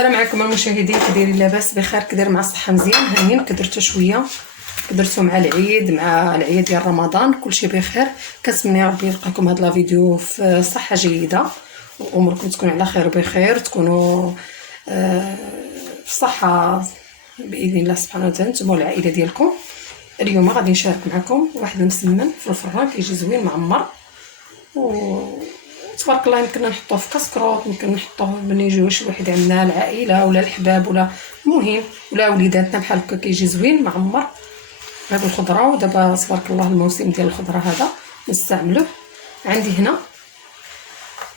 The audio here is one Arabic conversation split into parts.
السلام عليكم المشاهدين، كدايرين؟ لاباس بخير؟ كداير مع الصحه مزيان؟ هانيين كدرتو شويه، كدرتو مع العيد، مع العيد ديال رمضان، كلشي بخير. كنتمنى ربي يلقاكم هاد لا فيديو في صحه جيده، واموركم تكون على خير بخير، تكونوا في صحه باذن الله سبحانه وتعالى نتوما والعائله ديالكم. اليوم غادي نشارك معكم واحد المسمن في الفران كيجي زوين معمر، تبارك الله. يمكن نحطوه في كاسكروط، يمكن نحطوه ملي يجيو شي واحد عندنا العائله ولا الحباب ولا المهم ولا وليداتنا، بحال هكا كيجي زوين معمر هاد الخضره. ودابا تبارك الله الموسم ديال الخضره هذا نستعملوه. عندي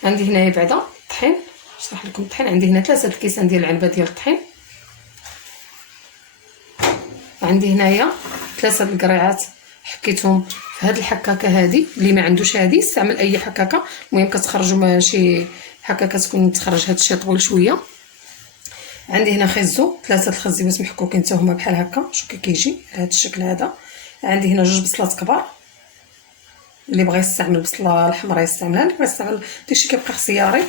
هنايا بعدا الطحين، نشرح لكم الطحين. عندي هنا 3 الكيسان ديال العلبه ديال الطحين. عندي هنايا 3 القريعات حكيتهم في هاد الحكاكه هذه. اللي ما عندوش هذه يستعمل اي حكاكه، المهم كتخرجوا ماشي حكاكه تكون تخرج هاد الشيء طويل شويه. عندي هنا خيزو، 3 الخزيوات محكوكين حتى هما بحال هكا، شوف كي كيجي على هاد الشكل هذا. عندي هنا 2 بصلات كبار، اللي بغى يستعمل بصله الحمراء يستعملها، اللي بغى يستعمل داكشي كيبقى اختياري.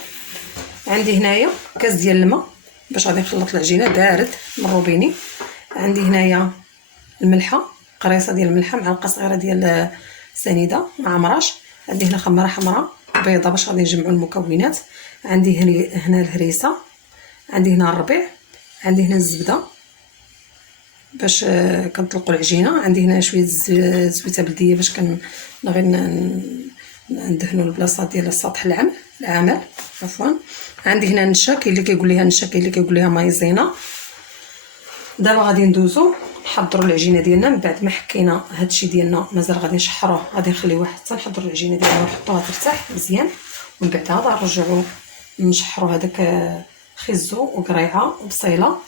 عندي هنايا كاس ديال الماء باش غادي نخلط العجينه بارد من الروبيني. عندي هنايا الملحه، قريصه ديال الملحه، معلقه صغيره ديال سنيده مع عمراش. عندي هنا خماره حمراء، بيضه باش غادي نجمعوا المكونات. عندي هنا الهريسه، عندي هنا الربيع، عندي هنا الزبده باش كنطلقوا العجينه. عندي هنا شويه زويته بلديه باش غير ندهنوا البلاصه ديال السطح العمل عفوا. عندي هنا النشا، كاين اللي كيقول ليها نشا، كاين اللي كيقول ليها مايزينا. دابا غادي ندوزو نحضروا العجينه ديالنا. من بعد ما حكينا هادشي ديالنا مازال غادي نشحروه، غادي نخليوه حتى نحضروا العجينه ديالنا ونحطوها ترتاح مزيان، ومن بعد عاد نرجعوا نشحروا هذاك خيزو وقريعه وبصيله.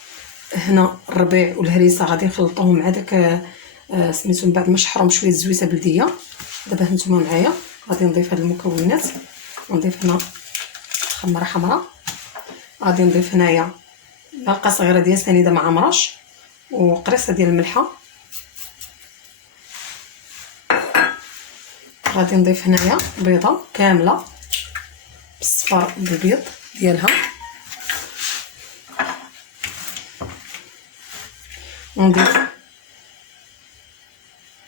هنا الربيع والهريسه غادي نخلطوهم مع داك سميتو. من بعد ما شحروهم بشويه زويته بلديه. دابا هانتوما معايا غادي نضيف هاد المكونات. نضيف هنا خمره حمراء، غادي نضيف هنايا معلقه صغيره ديال سنيده مع عمراش وقريصه ديال الملحه. غادي نضيف هنايا بيضه كامله بالصفار بالبيض ديالها. ونضيف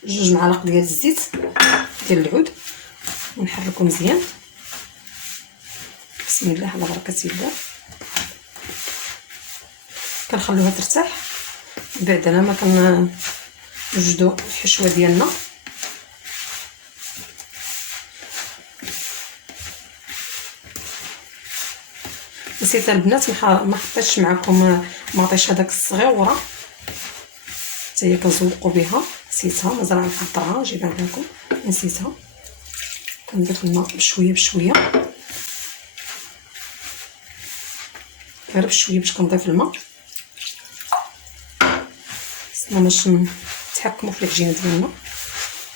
2 معالق ديال الزيت ديال العود ونحركو مزيان. بسم الله على بركه الله. كنخلوها ترتاح. بعد ما كنوجدوا الحشوه ديالنا. نسيت البنات ما حطيتش معكم مطيش هذاك الصغيوره حتى هي كنزوقوا بها، نسيتها مازال غنحضرها نجيبها لكم، نسيتها. كنضيف الماء بشويه بشويه، غير بشويه باش كنضيف الماء خصنا باش نتحكموا في العجينه ديالنا.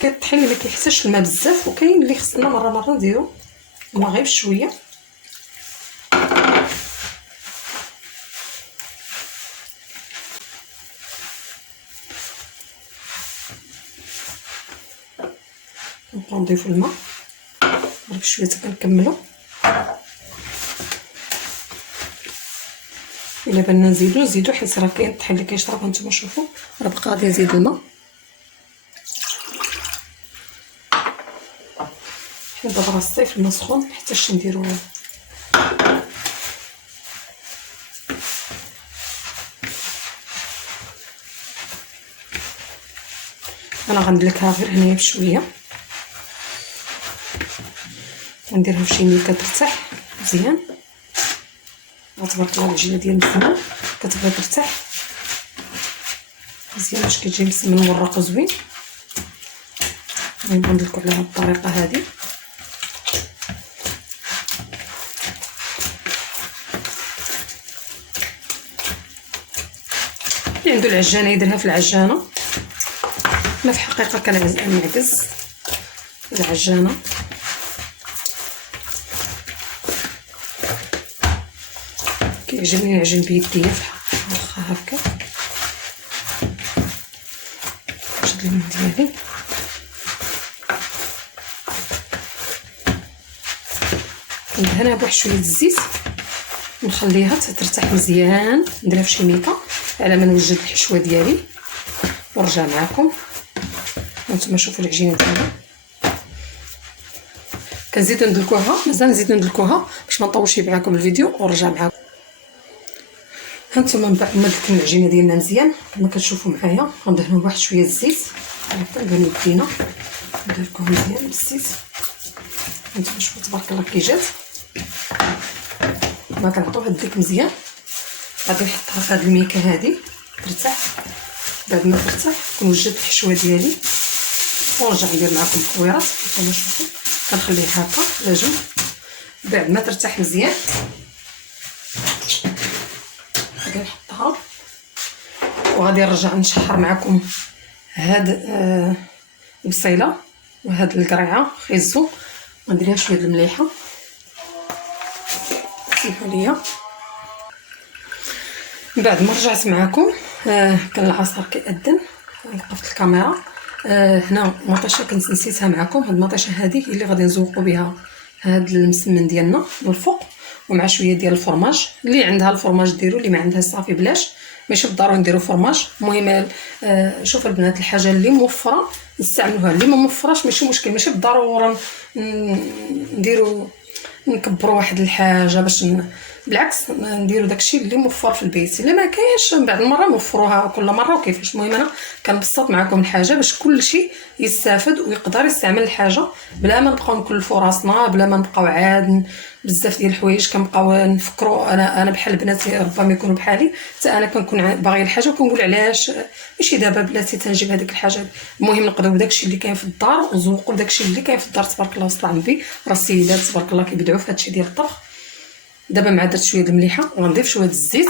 كاين الطحين اللي ما كيحتاجش الماء بزاف، وكاين اللي خصنا مره نديرو الماء غير بشويه. نضيفوا الماء غير بشويه حتى كنكملوا. الا بغينا نزيدو حيت راه كاين الطحين اللي كيشرب. هانتوما شوفوا راه بقى غادي نزيد الماء، حيت دابا راه الصيف الماء سخون محتاجش نديرو. انا غندلكها غير هنايا بشويه، ونديرها فشي ملي كترتاح مزيان. تبارك الله العجينه ديال المسمن كتبغي ترتاح مزيان باش كيجي مسمن ورق زوين. نبغي ندلكو على هاد الطريقه هذه. اللي عنده العجانه يديرها في العجانه. انا في الحقيقه كنعكز العجانه. كيعجبني العجين بيديا واخا هكا. نشد الماء ديالي ندهنها بواحد شويه الزيت نخليها ترتاح مزيان، نديرها في شي ميكا على ما نوجد الحشوه ديالي ونرجع معكم. هانتوما شوفوا العجينه ديالنا كنزيدو ندلكوها، مازال نزيدو ندلكوها باش ما نطولش معكم الفيديو ونرجع معكم. هانتوما من بعد ما دلكنا العجينه ديالنا مزيان كما كتشوفوا معايا غندهنوا واحد شويه الزيت هكا بين يدينا، ندلكوه مزيان بالزيت. هانتوما شوفوا تبارك الله كي جات، ما كنعطيوها الديك مزيان. غادي نحطها في هاد الميكا هادي ترتاح. بعد ما ترتاح كنوجد الحشوه ديالي ونرجع ندير معكم الكويرات. هانتوما شوفوا كنخليها هكا على جنب. بعد ما ترتاح مزيان غادي نحطها وغادي نرجع نشحر معكم هاد البصيله وهاد القريعه خيزو. غندير لها شويه د المليحه، سمحوا لي. بعد ما رجعت معكم كان العصر كيأذن، وقفت الكاميرا. هنا مطيشه كنت نسيتها معكم. هاد المطيشه هذه هي اللي غادي نزوقوا بها هاد المسمن ديالنا من الفوق ومع شويه ديال الفرماج. اللي عندها الفرماج ديروا، اللي ما عندها صافي بلاش، ماشي بالضروري نديروا فرماج. المهم شوف البنات الحاجه اللي موفره نستعملوها، اللي ما موفراش ماشي مشكل، ماشي بالضروره نديروا نكبروا واحد الحاجه باش بالعكس نديروا داكشي اللي موفر في البيت. الا ما كاينش من بعد المره نوفروها كل مره وكيفاش. المهم انا كنبسط معكم الحاجه باش كل شيء يستافد ويقدر يستعمل الحاجه بلا ما نبقاو نكلفوا راسنا، بلا ما نبقاو عاد بزاف ديال الحوايج كنبقاو نفكروا. انا بحال بناتي ربما يكونوا بحالي، حتى انا كنكون باغي الحاجه وكنقول علاش ماشي دابا بلاتي تنجيب هذيك الحاجه. المهم نقدروا بداكشي اللي كاين في الدار ونزوقوا بداكشي اللي كاين في الدار. تبارك الله وصل على النبي، راه السيدات تبارك الله كيبدعوا في هادشي ديال الطبخ. دابا مع درت شويه د المليحه وغنضيف شويه د الزيت.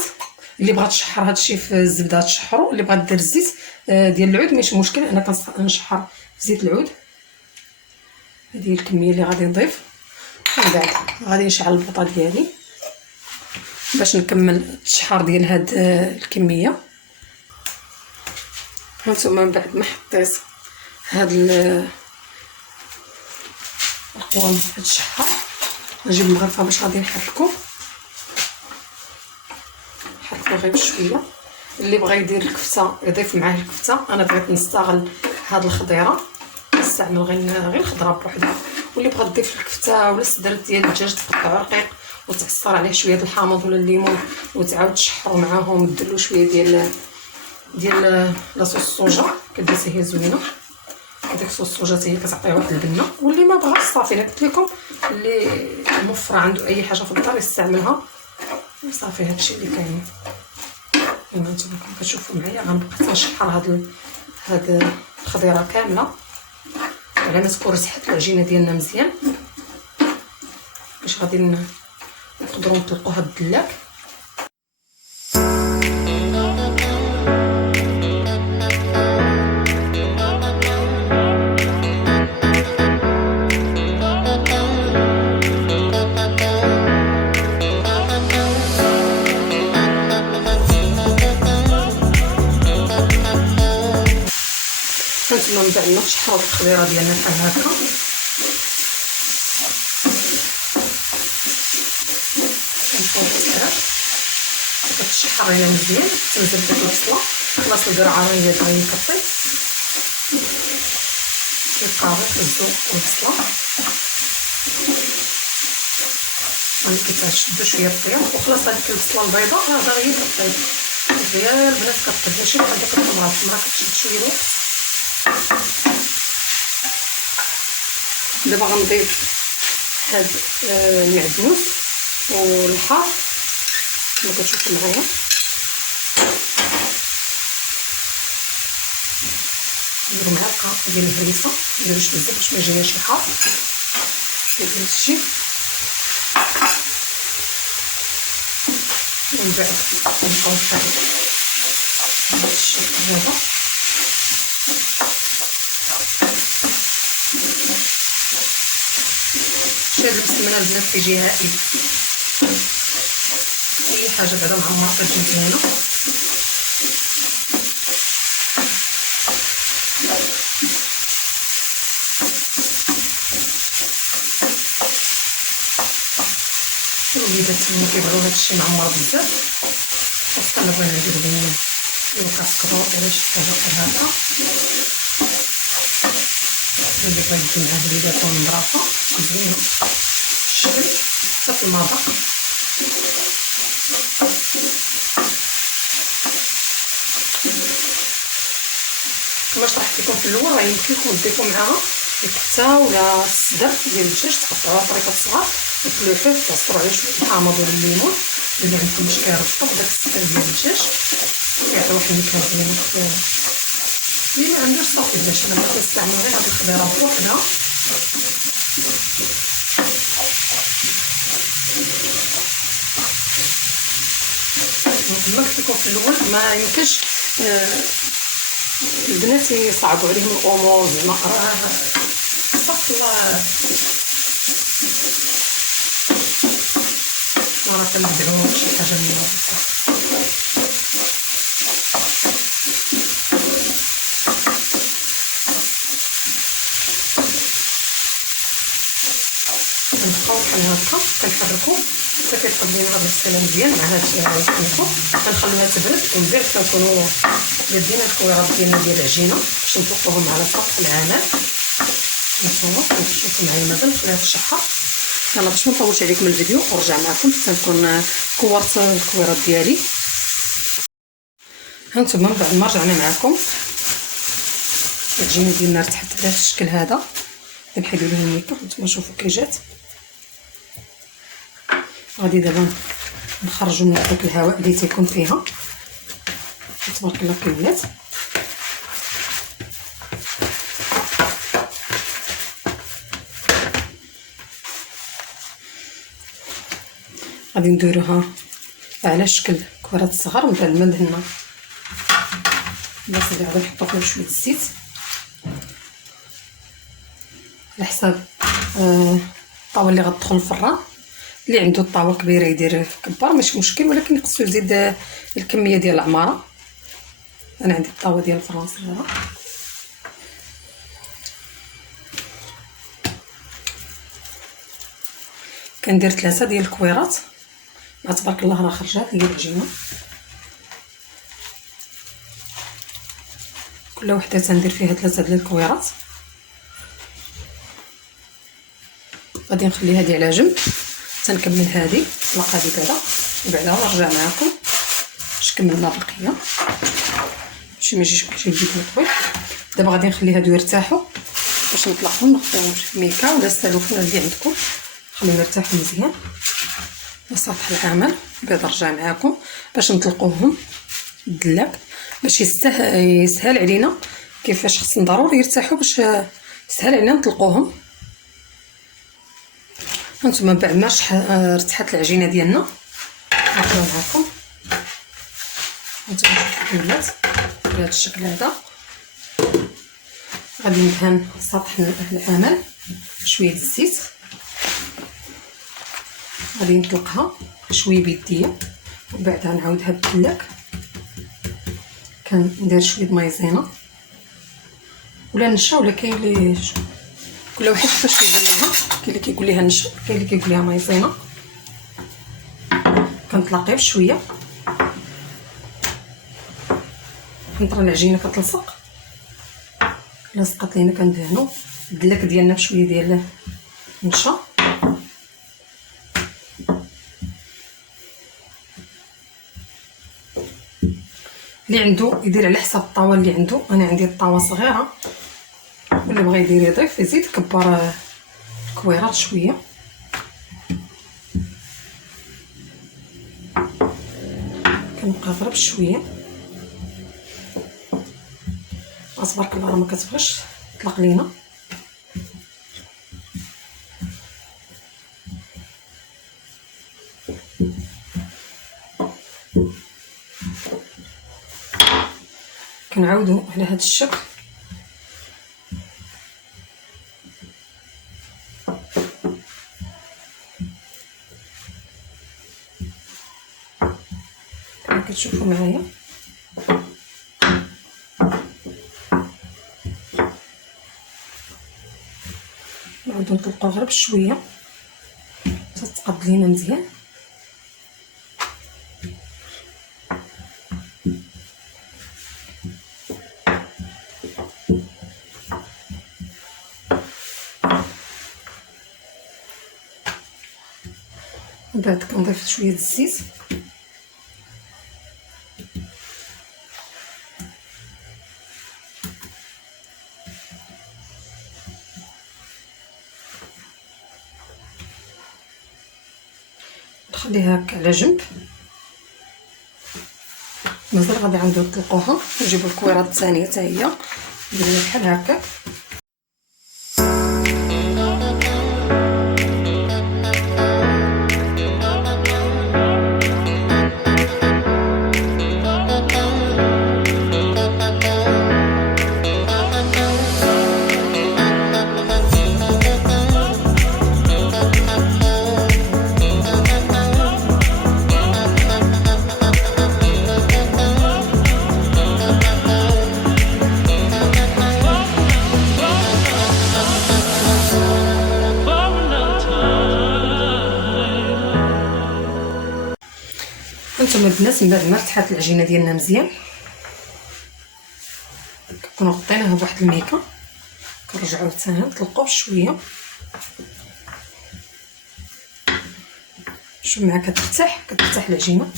اللي بغات تشحر هادشي في الزبده تشحروا، اللي بغات دير الزيت ديال العود ماشي مشكل. انا كنشحر في زيت العود. هذه هي الكميه اللي غادي نضيف. ومن بعد غادي نشعل البوطه ديالي باش نكمل التشحار ديال هاد الكميه. هانتوما من بعد ما حطيت هاد القوام في هاد الشحار نجيب المغرفه باش غادي نحركو غير بشويه. اللي بغى يدير الكفته يضيف معاه الكفته. انا بغيت نستغل هاد الخضيره نستعمل غير الخضره بوحدها. واللي بغى تضيف الكفته ولا الصدر ديال الدجاج تقطعو رقيق وتعصر عليه شويه د الحامض ولا الليمون وتعاود تشحروا معاهم ديروا شويه ديال لاصوص الصوجا كدير هي زوينه. هذيك صوص الصوجا هي كتعطيها واحد البنه. واللي ما بغاش صافي قلت لكم اللي موفره عنده اي حاجه في الدار يستعملها صافي. هادشي اللي كاين. كما نتوما كتشوفوا معايا غنبقى نشحر هاد الخضيره كامله على ما تكون رسحت العجينه ديالنا مزيان باش غادي نقدروا نطلقوا هاد الدلاك. من بعد ما تشحروا الخضيره ديالنا بحال هكا كنحطوا البصله كتشحر لينا مزيان. تنزل ديك البصله خلاص القرعه هي باغي كطيب كيبقى غير الذوق والبصله راه كتشدو شويه الطياب وخلاص. هذيك البصله البيضاء راه باغيه كطيب ديال البنات كطيب ماشي بحال ديك الطماط راه كتشد شويه الوقت. دابا غنضيف هاد المعدنوس والحار كما كتشوفوا معايا. نديرو معلقه ديال الهريسه منديروش بزاف باش ما يجيناش الحار كيف هادشي. ومن بعد نبقاو نحركو بهاد الشكل هذا. هاد المسمنه البنات كيجي هائل. اي حاجه بعدا معمره كتجي زوينه. الوليدات اللي كيبغيو هادشي معمر بزاف، خاصة الا بغينا ندير لهم الكاسكروط ولا شي حاجه بحال هكا، اللي بغا يدي معاه الوليدات والمدرسه زوينه الشكل حتى في المذاق. كما شرحت لكم في الاول، راه يمكن لكم تضيفوا معاها الكته ولا الصدر ديال الدجاج، تقطعوها طريقه صغار وتلوحوه، تعصروا عليه شويه الحامض ولا الليمون اللي عندكم باش كيرطب داك الصدر ديال الدجاج، كيعطي واحد النكهه زوينه. اللي ما عندوش صافي، باش انا كنستعمل غير هاد الخضيره بوحدها. كما قلت لكم في الاول ما يمكنش البنات يصعبوا عليهم الامور، زعما صافي راه كنبدعوا شي حاجه من هذا. كنبقاو بحال هكا كنحركو حتى كيطلب لينا هذا السلام مزيان مع هاد سميتو. كنخليوها تبرد ومن بعد كنكونوا دينا الكويرات ديالنا ديال العجينه باش نطلقوهم على سطح العمل. نتوما كنشوفوا معايا مازال نخليها تشحر. يلا باش ما نطولش عليكم الفيديو ونرجع معكم حتى نكون كورت الكويرات ديالي. هانتوما من بعد ما رجعنا معكم العجينه ديالنا ارتاحت بهذا الشكل هذا، كنحيدو ليه الميكا. هانتوما شوفوا كي جات. غادي دابا نخرجوا من داك الهواء اللي تيكون فيها. تبارك الله كي ولات. غادي نديروها على شكل كرات صغار. من بعد ما دهنا الناس اللي غادي نحطو فيها شويه الزيت على حساب الطاوه اللي غتدخل الفران. اللي عنده الطاوه كبيره يدير كبار ماشي مشكل، ولكن خصو يزيد الكميه ديال العماره. انا عندي الطاوه ديال الفران صغيره. كندير 3 ديال الكويرات. تبارك الله راه خرجات هي العجينه. كل وحده تندير فيها 3 ديال الكويرات. غادي نخلي هذه على جنب تنكمل هذه الطلاقه هذه بعدا، وبعدا نرجع معكم باش كملنا البقيه باش ما يجيش كلشي الفيديو طويل. دابا غادي نخلي هادو يرتاحوا باش نطلقهم نخدموا ميكا ولا السلوفون اللي عندكم، خليهم يرتاحوا مزيان على سطح العمل. بعد نرجع معكم باش نطلقوهم الدلاك باش يسهل علينا كيفاش خصنا ضروري يرتاحوا باش يسهل علينا نطلقوهم. هانتوما بعد ما ارتاحت العجينه ديالنا نرجع معكم. هانتوما شوفوا ولات بهذا الشكل هذا. غادي ندهن سطح العمل بشويه الزيت. غادي نطلقها شويه بيديه وبعدها نعاودها بالدلاك. كندير شويه مايزينا ولا نشا، ولا كاين اللي كل واحد كيفاش كيقول لها. كاين اللي كيقول لها نشا، كاين اللي كيقول لها مايزينا. كنطلقيه بشويه كنطرى العجينه كتلصق. لصقت لينا كندهنوا الدلاك ديالنا بشويه ديال النشا. اللي عنده يدير على حساب الطاوه اللي عنده. انا عندي الطاوه صغيره، واللي بغى يدير يضيف يزيد كبر الكويرات شويه. كنبقى نضرب شويه. تبارك الله راه ما كتبغيش تطلق لينا. كنعاودو على هذا الشكل. كما كتشوفوا معايا نعاودو نطلقو غير بشويه حتى تقاد لينا مزيان. من بعد كنضيف شويه الزيت، نخليها هكا على جنب. مازال غادي نعاودو نطلقوها ونجيبو الكويرات الثانيه حتى هي نديروها بحال هكا. هانتوما البنات من بعد ما فتحات العجينه ديالنا مزيان كنكونوا غطيناها بواحد الميكه، كنرجعوا حتى نطلقوه بشويه. شوف معها كتفتح العجينه،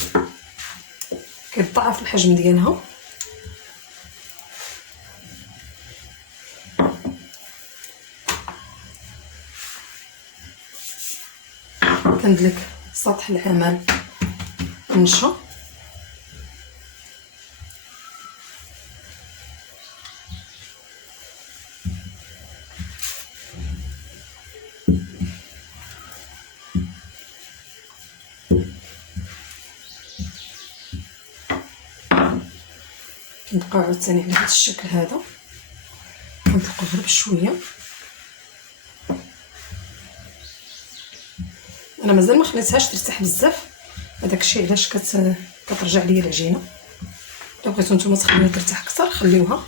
كيتضاعف الحجم ديالها. كندلك سطح العمل نشا، كنبقاو عاوتاني على هذا الشكل هذا، كنطلقو غير بشويه. انا مازال ما خليتهاش ترتاح بزاف، هذاك الشيء علاش كترجع ليا العجينه. الا بغيتو نتوما تخليوها ترتاح اكثر خليوها.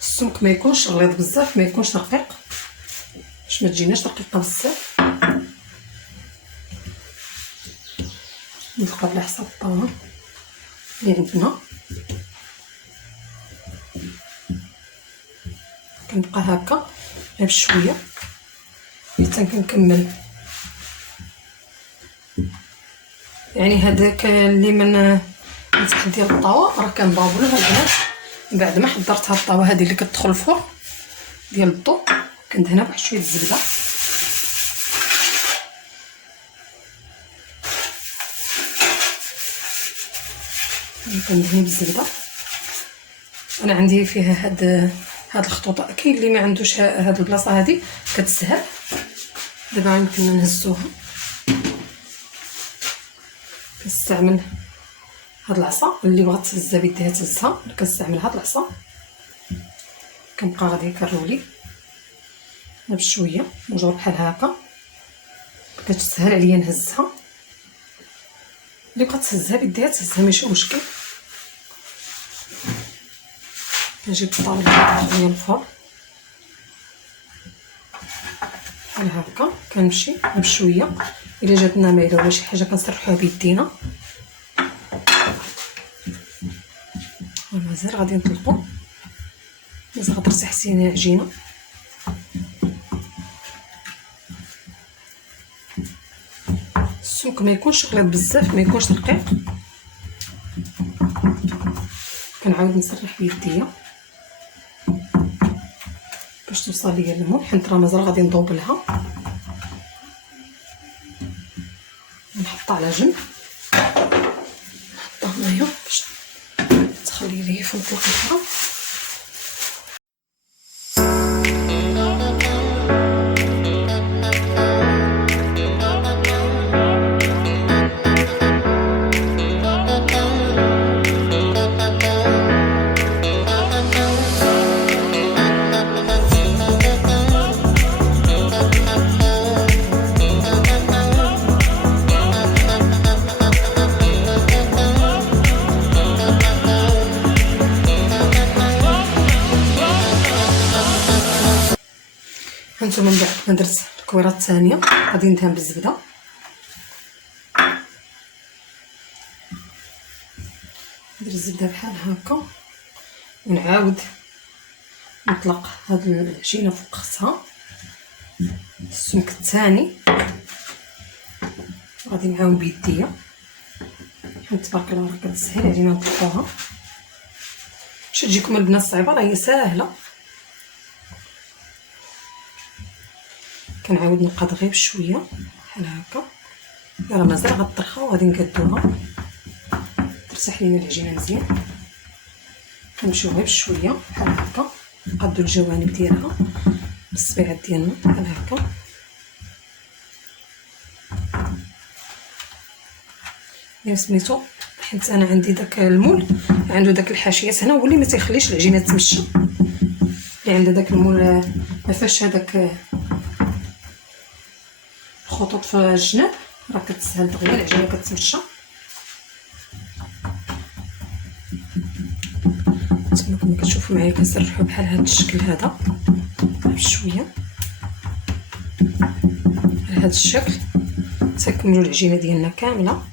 السمك ما يكونش غليظ بزاف، ما يكونش رقيق باش ما تجيناش رقيقه بزاف. نلقى على حسب الطاوه اللي عندنا. كنبقى هكا غير بشويه حتى كنكمل. يعني هذاك اللي من تحت ديال الطاوه راه كنضاوبلوها البنات. من بعد ما حضرت هاد الطاوه هذه اللي كتدخل الفرن ديال الضو، كندهنها بواحد شويه الزبده. كندهن بالزبده. انا عندي فيها هاد الخطوط. كاين اللي ما عندوش هاد البلاصه هذه كتسهل. دابا يمكن نهزوها. كنستعمل هاد العصا اللي بغات تهزها بيديها تهزها، كنستعمل هاد العصا. كنبقى غادي كنرولي بشويه مجور بحال هكا، كتسهل عليا نهزها. اللي بغات تهزها بيديها تهزها ماشي مشكل. كنجيب الطاوله ديال الفرن بحال هكا، كنمشي بشويه. الا جاتنا مايله ولا شي حاجه كنسرحوها بيدينا. مازال غادي نطلقو، مازال غترتاح حسين العجينه. السمك ما يكونش غليظ بزاف، ما يكونش رقيق. كنعاود نسرح بيديا باش توصل ليا المهم، حيت راه مازال غادي نضوب لها. نحطها على جنب، نحطها هنايا باش تخلي لي في الطلق الاخرى. هانتوما من بعد ما درت الكويره الثانيه غادي ندهن بالزبده. ندير الزبده بحال هكا ونعاود نطلق هاد العجينه فوق خصها. السمك الثاني غادي نعاون بيديا، حيت تبارك الله راه كتسهل علينا نطلقوها. باش تجيكم البنات صعيبه راه هي ساهله. كنعاود نقاد غير بشويه بحال هكا، راه مازال غطرخه وغادي نقادوها ترتاح لينا العجينه مزيان. كنمشيو غير بشويه بحال هكا، نقادو الجوانب ديالها بالصبيعات ديالنا بحال هكا. يا سميتو، حيت انا عندي داك المول عنده داك الحاشيات هنا، هو اللي ما تيخليش العجينه تمشى. اللي عنده داك المول ما فيهاش هذاك الخطوط في الجناب، راه كتسهل دغيا العجينه كتمشى. نتوما كما كتشوفوا معايا كنسرحوا بحال هذا الشكل هذا بشويه على هذا الشكل، تكملوا العجينه ديالنا كامله.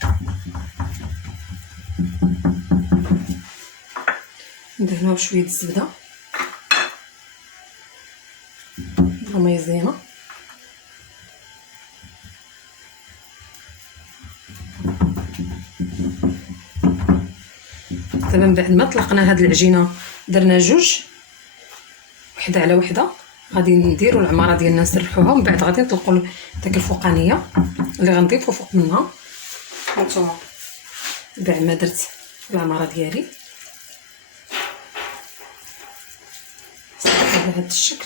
ندهنوها بشويه الزبده بلا مايزينا. دابا من بعد ما طلقنا هاد العجينه درنا جوج وحده على وحده، غادي نديروا العماره ديالنا نسرحوها، ومن بعد غادي نطلقوا داك الفوقانيه اللي غنضيفوا فوق منها. هانتوما بعد ما درت العماره ديالي على هذا الشكل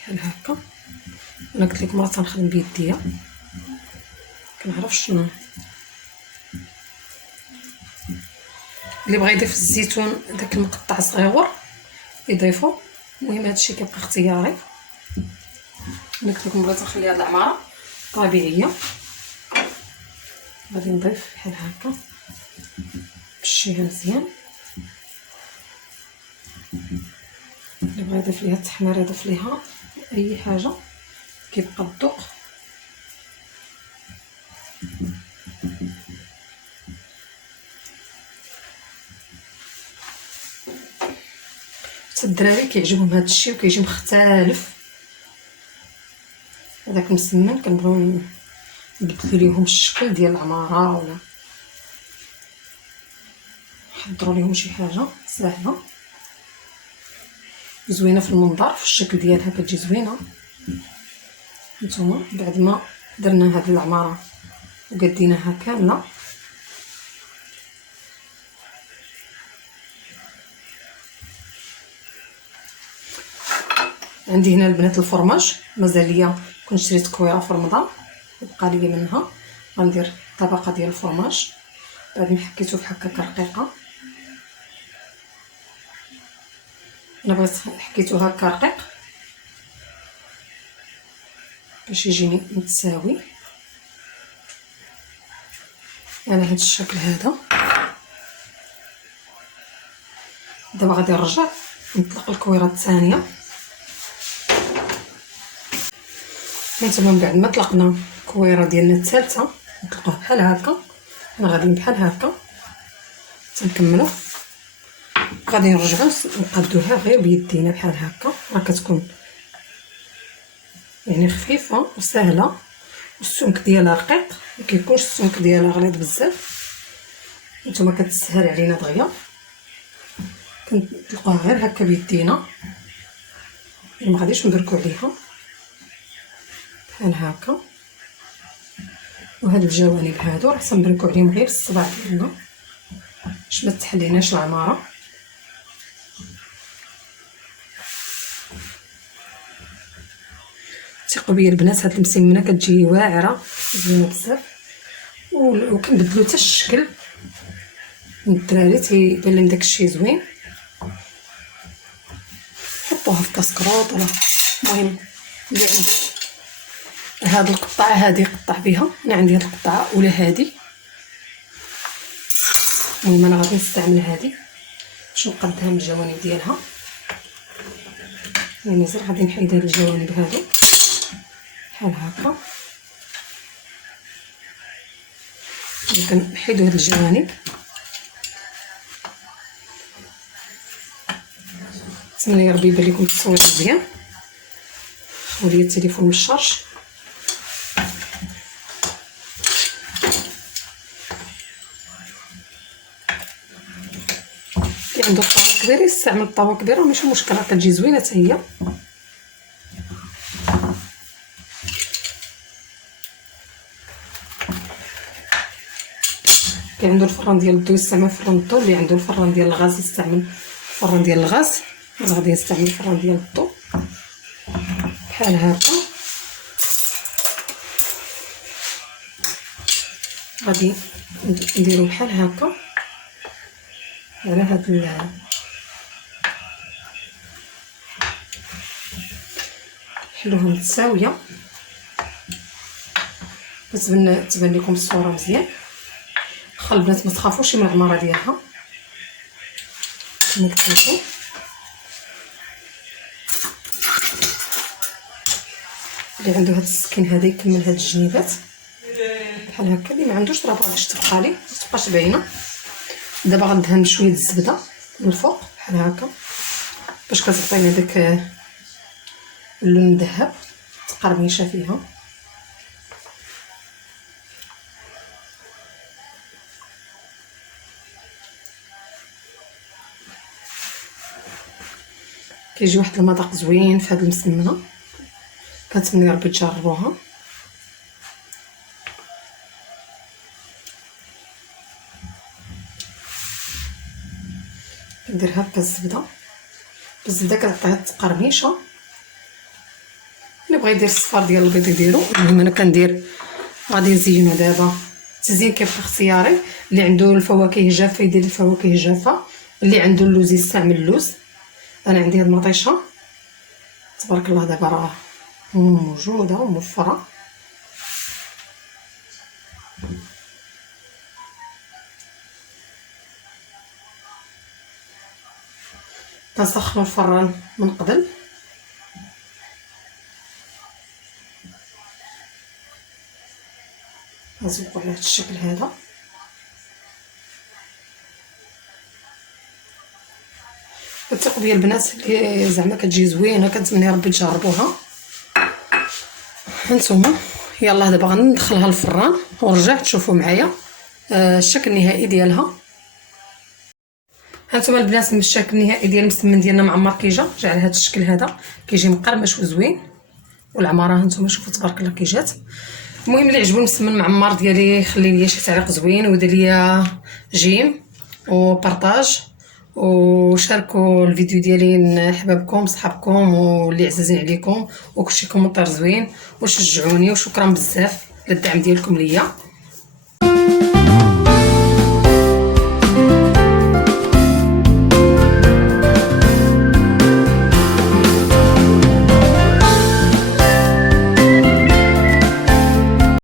بحال هكا. انا قلت لكم راه تنخدم بيديا، كنعرفش اللي بغى يضيف الزيتون داك المقطع صغيور يضيفو. المهم هادشي كيبقى اختياري. انا قلت لكم بغيت نخلي هاد العماره طبيعيه، غادي نضيف بحال هكا نمشيها مزيان. اللي بغى يضيف ليها التحمير يضيف ليها اي حاجه، كيبقى الذوق. حتى الدراري كيعجبهم هذا الشيء وكيجي مختلف. هذاك مسمن كنبغيو نبدلو ليهم الشكل ديال العماره، ولا نحضروا ليهم شي حاجه ساهله زوينه في المنظر، في الشكل ديالها كتجي زوينه. هانتوما بعد ما درنا هاد العماره وقديناها كامله، عندي هنا البنات الفرماج مازال ليا، كنت شريت كويره في رمضان بقى لي منها. غندير طبقه ديال الفرماج بعد ما حكيته في حكه رقيقه. انا بغيت حكيته هكا رقيق باش يجيني متساوي على هذا الشكل هذا. دابا غادي نرجع نطلق الكويره الثانيه. هانتوما من بعد ما طلقنا الكويره ديالنا الثالثه نطلقوها بحال هكا. انا غادي بحال هكا تنكملوا، غادي نرجعوا نقادوها غير بيدينا بحال هكا. راه كتكون يعني خفيفه وسهله، والسمك ديالها رقيق، ما كيكونش السمك ديالها غليظ بزاف. نتوما كتسهل علينا دغيا، كنطلقوها غير هكا بيدينا، ما غاديش نبركو عليها بحال هكا. وهاد الجوانب هادو راه تنبركو عليهم غير بالصباع ديالنا باش ما تحليناش العماره. ثقوا بيا البنات هاد المسمنه كتجي واعره زوينه بزاف، وكنبدلو حتى الشكل الدراري تيبان لهم داكشي زوين. حطوها في كاسكروط ولا المهم اللي عنده هاد القطعه هادي قطع بها. انا عندي هاد القطعه ولا هادي، المهم انا غادي نستعمل هادي باش نقدها من الجوانب ديالها. يعني مازال غادي نحيد هاد الجوانب هادو بحال هكا. كنحيدو هاد الجوانب نتمنى يا ربي يبان لكم التصوير مزيان. خولي التليفون من الشارج. اللي عنده الطاوه كبيره يستعمل الطاوه كبيره ماشي مشكل، كتجي زوينه حتى هي. اللي عنده الفران ديال الضو يستعمل فران الضو، اللي عنده الفران ديال الغاز يستعمل الفران ديال الغاز. انا غادي نستعمل الفران ديال الضو بحال هكا. غادي نديرو بحال هكا على هاد نحلوها متساويه باش تبان لكم الصوره مزيان. واخا البنات ما تخافوش من العماره ديالها كما قلت لكم. اللي عنده هاد السكين هذا يكمل هاد الجنيبات بحال هكا، اللي ما عندوش راه باغاش تبقى ليه ما تبقاش باينه. دابا غندهن شويه الزبده من الفوق بحال هكا باش كتعطينا داك اللون الذهب تقرميشه فيها. كيجي واحد المذاق زوين في هاد المسمنه، كنتمنى يا ربي تجربوها. كندير هكا الزبده كتعطيها التقرميشه. اللي بغى يدير الصفار ديال البيض يديرو. المهم انا كندير غادي نزينو دابا. التزيين كيبقى اختياري، اللي عنده الفواكه جافه يدير الفواكه جافه، اللي عنده اللوز يستعمل اللوز. انا عندي هاد المطيشه تبارك الله دابا راه موجوده وموفره. كنسخنوا الفران من قبل. نزوقو على هاد الشكل هذا. الثقب ديال البنات اللي زعما كتجي زوينه، كنتمنى ربي تجربوها هانتوما. يلا دابا غندخلها الفران ورجعت تشوفوا معايا الشكل النهائي ديالها. هانتوما البنات الشكل النهائي ديال المسمن ديالنا معمر كيجا جا على هذا الشكل هذا، كيجي مقرمش وزوين. والعماره هانتوما شوفوا تبارك الله كي جات. المهم اللي عجبو المسمن معمر ديالي خلي لي شي تعليق زوين ودير لي جيم وبارطاج وشاركوا الفيديو ديالي لحبابكم صحابكم واللي عزازين عليكم، وكلشي كومونتير زوين وشجعوني. وشكرا بزاف للدعم ديالكم ليا.